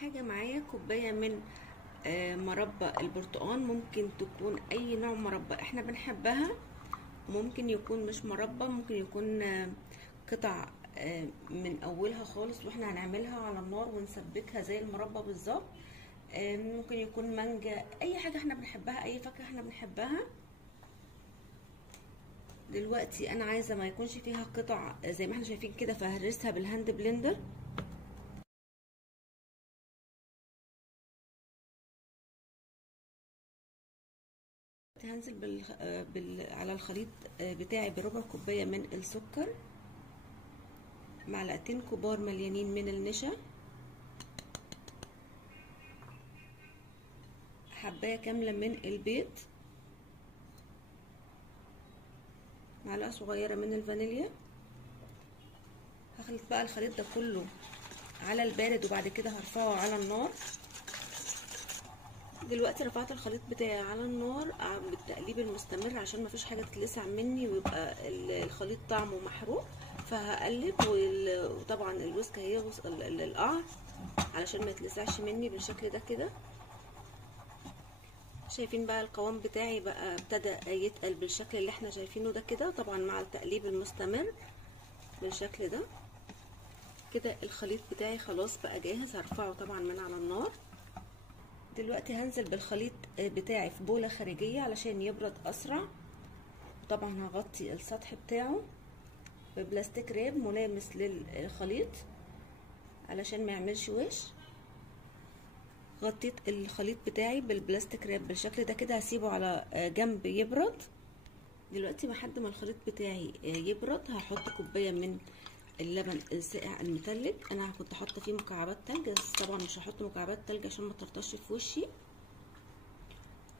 حاجة معايا كوباية من مربى البرتقال. ممكن تكون اي نوع مربى احنا بنحبها، ممكن يكون مش مربى، ممكن يكون قطع من اولها خالص واحنا هنعملها على النار ونسبكها زي المربى بالظبط. ممكن يكون مانجا، اي حاجة احنا بنحبها، اي فاكهة احنا بنحبها. دلوقتي انا عايزة ما يكونش فيها قطع زي ما احنا شايفين كده، فهرسها بالهاند بلندر. هنزل على الخليط بتاعي بربع كوبايه من السكر، معلقتين كبار مليانين من النشا، حبايه كامله من البيض، معلقه صغيره من الفانيليا. هخلط بقى الخليط ده كله على البارد وبعد كده هرفعه على النار. دلوقتي رفعت الخليط بتاعي على النار بالتقليب المستمر عشان مفيش حاجه تتلسع مني ويبقى الخليط طعمه محروق. فهقلب، وطبعا الويسك هيغوص القعر علشان ما يتلسعش مني بالشكل ده كده. شايفين بقى القوام بتاعي بقى ابتدى يتقل بالشكل اللي احنا شايفينه ده كده، طبعا مع التقليب المستمر بالشكل ده كده. الخليط بتاعي خلاص بقى جاهز، هرفعه طبعا من على النار. دلوقتي هنزل بالخليط بتاعي في بولة خارجية علشان يبرد اسرع. طبعا هغطي السطح بتاعه ببلاستيك راب ملامس للخليط علشان ما يعملش وش. غطيت الخليط بتاعي بالبلاستيك راب بالشكل ده كده، هسيبه على جنب يبرد. دلوقتي لحد ما الخليط بتاعي يبرد هحط كوبايه من اللبن الساقع المتلج. انا كنت حاطه فيه مكعبات تلج، بس طبعا مش هحط مكعبات تلج عشان ما تطرطش في وشي.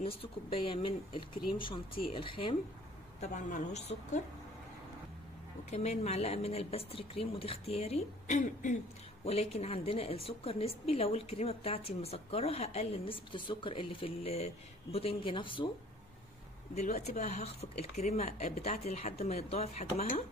نص كوبايه من الكريم شانتيه الخام، طبعا معلهوش سكر، وكمان معلقه من الباستري كريم ودي اختياري ولكن عندنا السكر نسبي. لو الكريمه بتاعتي مسكره هقلل نسبه السكر اللي في البودنج نفسه. دلوقتي بقى هخفق الكريمه بتاعتي لحد ما يتضاعف حجمها.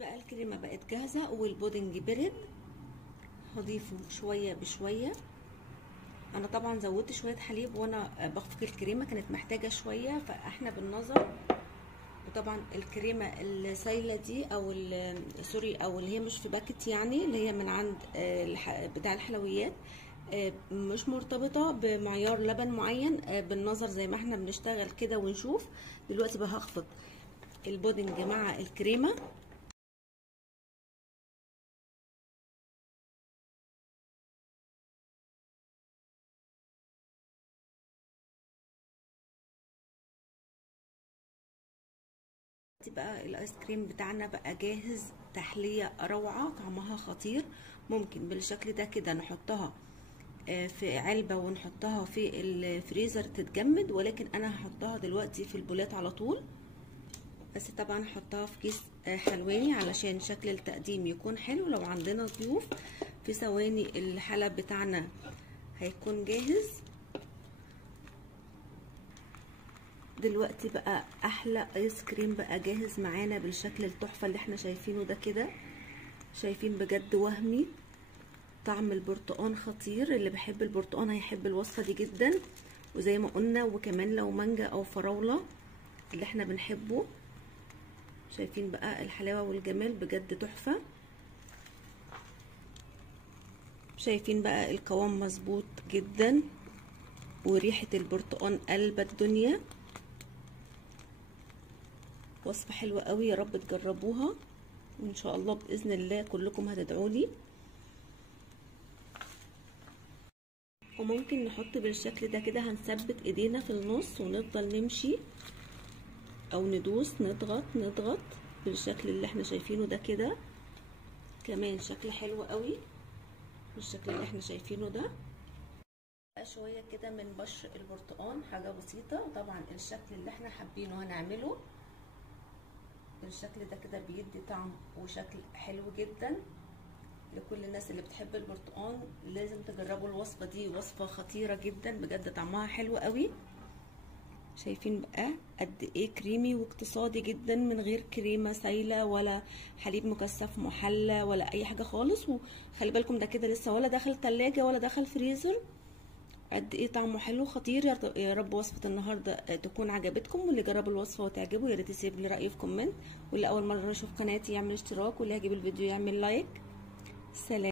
بقى الكريمه بقت جاهزه والبودنج برد، هضيفه شويه بشويه. انا طبعا زودت شويه حليب وانا بخفق الكريمه، كانت محتاجه شويه، فاحنا بالنظر. وطبعا الكريمه السايله دي او سوري، او اللي هي مش في باكت، يعني اللي هي من عند بتاع الحلويات، مش مرتبطه بمعيار لبن معين، بالنظر زي ما احنا بنشتغل كده ونشوف. دلوقتي بقى هخفق البودنج مع الكريمه. بقى الايس كريم بتاعنا بقى جاهز، تحلية روعة، طعمها خطير. ممكن بالشكل ده كده نحطها في علبة ونحطها في الفريزر تتجمد، ولكن انا هحطها دلوقتي في البولات على طول. بس طبعا هحطها في كيس حلواني علشان شكل التقديم يكون حلو. لو عندنا ضيوف في ثواني الحلب بتاعنا هيكون جاهز. دلوقتي بقى احلى ايس كريم بقى جاهز معانا بالشكل التحفه اللي احنا شايفينه ده كده. شايفين بجد وهمي، طعم البرتقان خطير، اللي بيحب البرتقان هيحب الوصفه دي جدا. وزي ما قلنا، وكمان لو مانجا او فراوله اللي احنا بنحبه. شايفين بقى الحلاوه والجمال بجد تحفه. شايفين بقى القوام مظبوط جدا، وريحه البرتقان قلب الدنيا. وصفه حلوه قوي، يا رب تجربوها وان شاء الله باذن الله كلكم هتدعولي. وممكن نحط بالشكل ده كده، هنثبت ايدينا في النص ونفضل نمشي او ندوس، نضغط بالشكل اللي احنا شايفينه ده كده. كمان شكل حلو قوي بالشكل اللي احنا شايفينه ده. شويه كده من بشر البرتقال، حاجه بسيطه. طبعا الشكل اللي احنا حابينه هنعمله بالشكل ده كده، بيدي طعم وشكل حلو جدا. لكل الناس اللي بتحب البرتقال لازم تجربوا الوصفه دي، وصفه خطيره جدا بجد، طعمها حلو قوي. شايفين بقى قد ايه كريمي واقتصادي جدا، من غير كريمه سايله ولا حليب مكثف محلى ولا اي حاجه خالص. وخلي بالكم ده كده لسه ولا دخل تلاجة ولا دخل فريزر. قد ايه طعمه حلو خطير. يا رب وصفه النهارده تكون عجبتكم، واللي جرب الوصفه وتعجبه يا ريت يسيب لي رايه في كومنت، واللي اول مره يشوف قناتي يعمل اشتراك، واللي هيجيب الفيديو يعمل لايك. سلام.